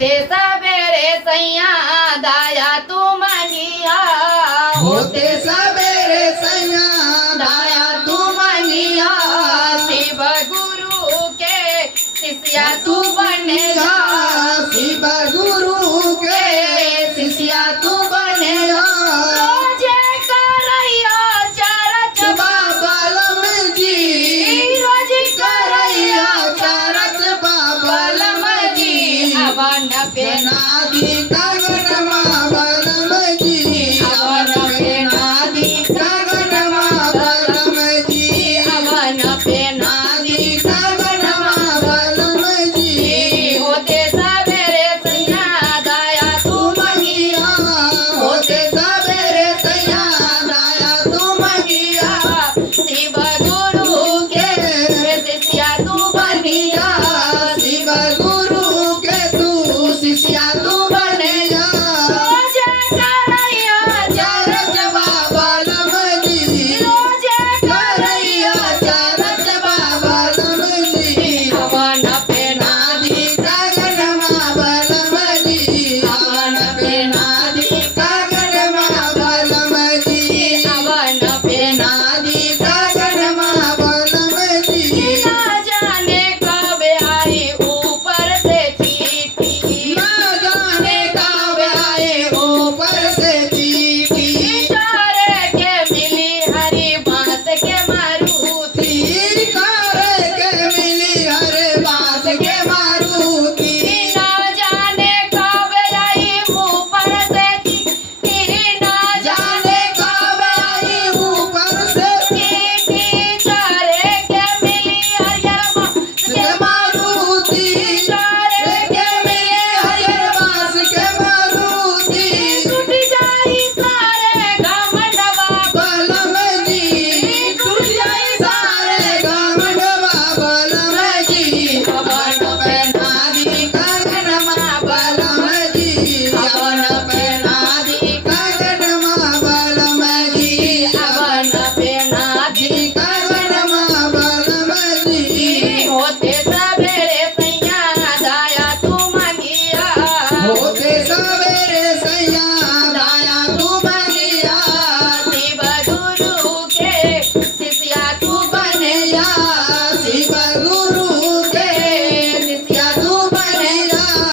ते सवेरे सैया दाया तू मनिया होते सवेरे सैया दाया तू मनिया शिव गुरु के शिष्या तू बनेगा शिव गुरु के शिष्या तू बनेगा रोजे करैया चरच बाबलम जी रोज करैया चरच बाबलम जी हवन पे नादी तगन मावा